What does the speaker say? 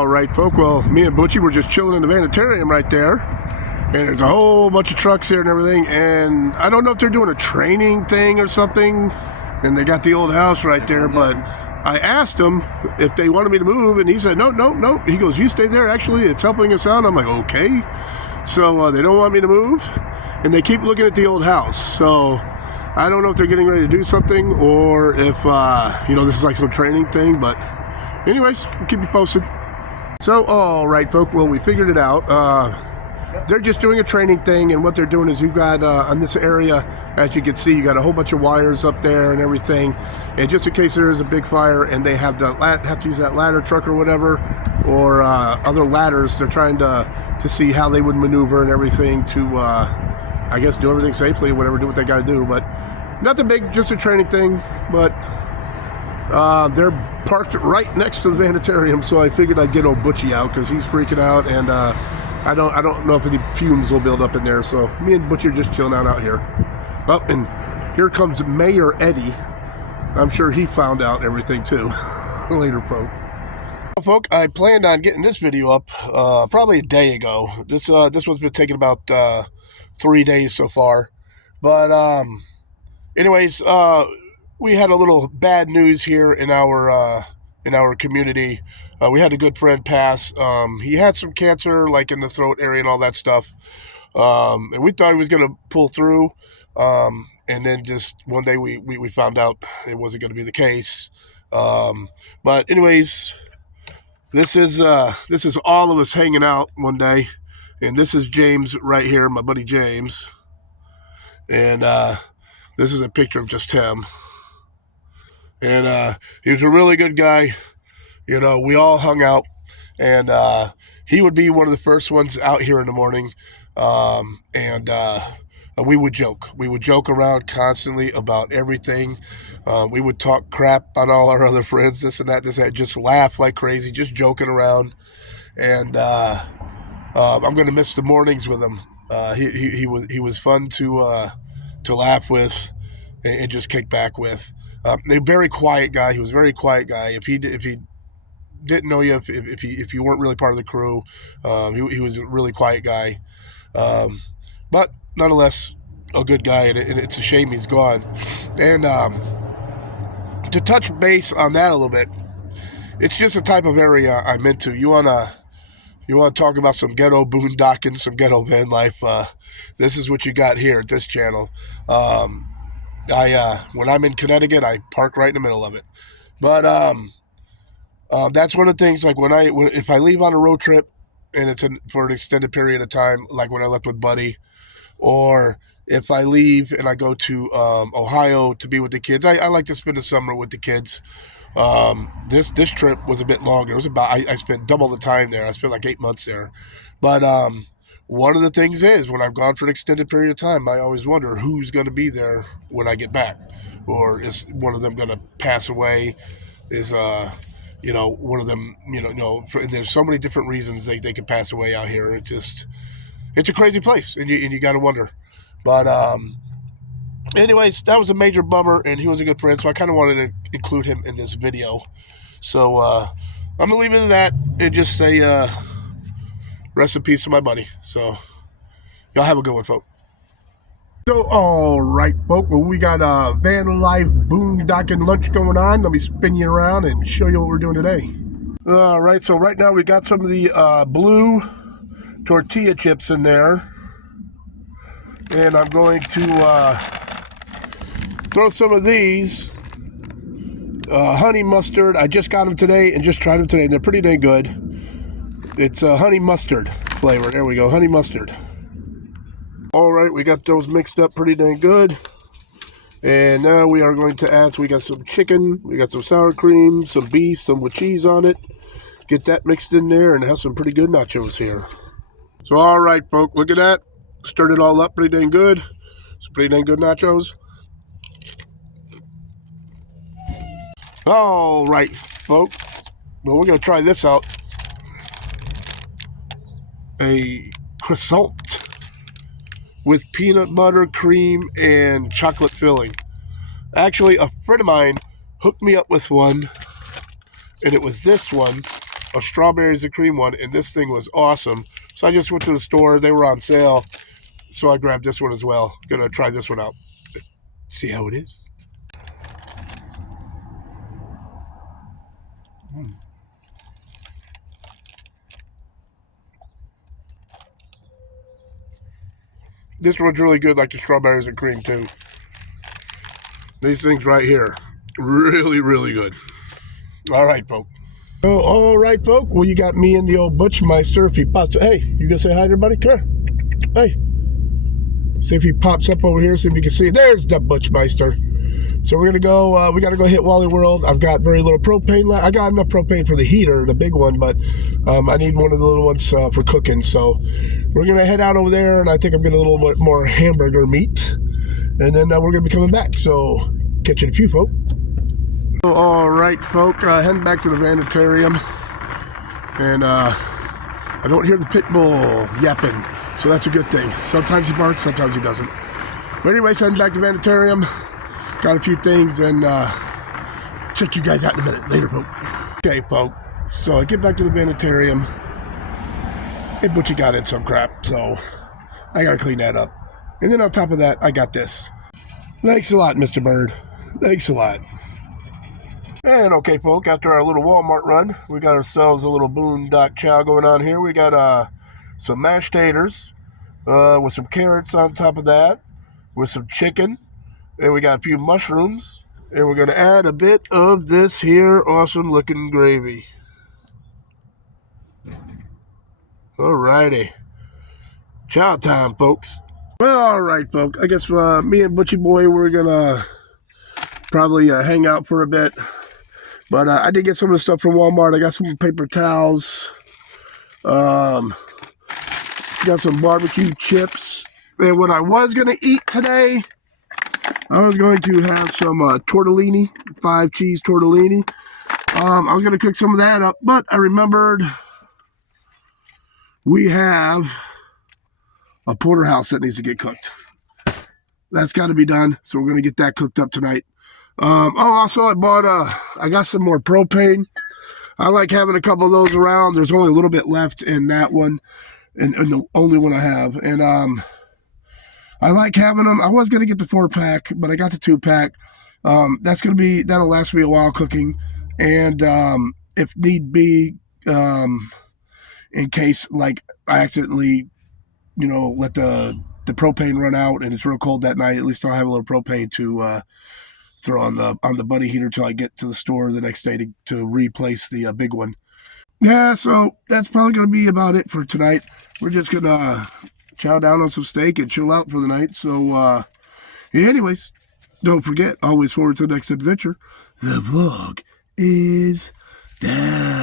All right, folk. Well, me and Butchie were just chilling in the Vanlife right there, and there's a whole bunch of trucks here and everything. And I don't know if they're doing a training thing or something. And they got the old house right there, but I asked them if they wanted me to move, and he said no. He goes, "You stay there. Actually, it's helping us out." I'm like, okay. So they don't want me to move, and they keep looking at the old house. So I don't know if they're getting ready to do something or if this is like some training thing. But anyways, we'll keep you posted. So, all right, folk. Well, we figured it out. They're just doing a training thing, and what they're doing is you've got on this area, as you can see, you got a whole bunch of wires up there and everything. And just in case there is a big fire and they have to use that ladder truck or whatever, or other ladders, they're trying to see how they would maneuver and everything to, I guess, do everything safely, whatever, do what they got to do. But nothing big, just a training thing. But they're parked right next to the Vanlife, so I figured I'd get old Butchie out because he's freaking out, and I don't know if any fumes will build up in there. So me and Butchie are just chilling out here. Oh, and here comes Mayor Eddie. I'm sure he found out everything too. Later, folk. Well, folk, I planned on getting this video up probably a day ago. This one's been taking about 3 days so far. But anyways, we had a little bad news here in our community. We had a good friend pass. He had some cancer, like in the throat area and all that stuff. And we thought he was going to pull through. And then just one day we found out it wasn't going to be the case. But anyways, this is all of us hanging out one day. And this is James right here, my buddy James. And this is a picture of just him. And he was a really good guy. You know, we all hung out, and he would be one of the first ones out here in the morning, and we would joke. We would joke around constantly about everything. We would talk crap on all our other friends, this and that, just laugh like crazy, just joking around. And I'm going to miss the mornings with him. He was fun to laugh with and just kick back with. A very quiet guy. He was a very quiet guy. If he didn't know you, if you weren't really part of the crew, he was a really quiet guy, but nonetheless a good guy, and it's a shame he's gone. And to touch base on that a little bit, it's just a type of area I'm into. You wanna talk about some ghetto boondocking, some ghetto van life, this is what you got here at this channel. When I'm in Connecticut, I park right in the middle of it. But that's one of the things, like if I leave on a road trip and it's for an extended period of time, like when I left with Buddy, or if I leave and I go to Ohio to be with the kids, I like to spend the summer with the kids. This trip was a bit longer. It was about, I spent double the time there. I spent like 8 months there. But one of the things is, when I've gone for an extended period of time, I always wonder who's going to be there when I get back, or is one of them going to pass away? Is one of them, there's so many different reasons they could pass away out here. It's a crazy place, and you got to wonder. But anyways, that was a major bummer, and he was a good friend, so I kind of wanted to include him in this video. So I'm gonna leave it at that and just say rest in peace to my buddy. So y'all have a good one, folks. So, all right, folks. Well, we got a Vanlife boondocking lunch going on. Let me spin you around and show you what we're doing today. All right, so right now we got some of the blue tortilla chips in there. And I'm going to throw some of these honey mustard. I just got them today and just tried them today, and they're pretty dang good. It's honey mustard flavor. There we go, honey mustard. All right, we got those mixed up pretty dang good. And now we are going to add, so we got some chicken, we got some sour cream, some beef, some with cheese on it. Get that mixed in there and have some pretty good nachos here. So, all right, folks, look at that. Stirred it all up pretty dang good. Some pretty dang good nachos. All right, folks. Well, we're going to try this out. A croissant with peanut butter, cream, and chocolate filling. Actually, a friend of mine hooked me up with one, and it was this one. a strawberries and cream one, and this thing was awesome. So I just went to the store. They were on sale, so I grabbed this one as well. Gonna try this one out. See how it is. This one's really good, like the strawberries and cream too. These things right here, really, really good. All right, folks. Oh, all right, folk. Well, you got me and the old Butchmeister. If he pops, hey, you gonna say hi to everybody? Come here. Hey. See if he pops up over here. See if you can see. There's the Butchmeister. So we're gonna go. We gotta go hit Wally World. I've got very little propane. I got enough propane for the heater, the big one, but I need one of the little ones for cooking. So we're gonna head out over there, and I think I'm getting a little bit more hamburger meat, and then we're gonna be coming back. So catch you in a few, folk. All right, folk. Heading back to the Vanitarium, and I don't hear the pit bull yapping, so that's a good thing. Sometimes he barks, sometimes he doesn't. But anyways, heading back to the Vanitarium. Got a few things, and check you guys out in a minute. Later, folk. Okay, folk. So I get back to the Vanitarium, and Butchie got in some crap, so I gotta clean that up. And then on top of that, I got this. Thanks a lot, Mr. Bird. Thanks a lot. And okay, folk, after our little Walmart run, we got ourselves a little boondock chow going on here. We got some mashed taters with some carrots on top of that, with some chicken. And we got a few mushrooms, and we're going to add a bit of this here awesome looking gravy. Alrighty. Chow time, folks. Well, alright, folks. I guess me and Butchie Boy, we're going to probably hang out for a bit. But I did get some of the stuff from Walmart. I got some paper towels. Got some barbecue chips. And what I was going to eat today, I was going to have some tortellini, 5 cheese tortellini. I was going to cook some of that up, but I remembered we have a porterhouse that needs to get cooked. That's got to be done, so we're going to get that cooked up tonight. Also I bought, I got some more propane. I like having a couple of those around. There's only a little bit left in that one, and the only one I have. And I like having them. I was going to get the 4-pack, but I got the 2-pack. That'll last me a while cooking. And if need be, in case like I accidentally, let the propane run out and it's real cold that night, at least I'll have a little propane to throw on the buddy heater till I get to the store the next day to replace the big one. Yeah, so that's probably going to be about it for tonight. We're just going to chow down on some steak and chill out for the night. So, anyways, don't forget, always forward to the next adventure. The vlog is done.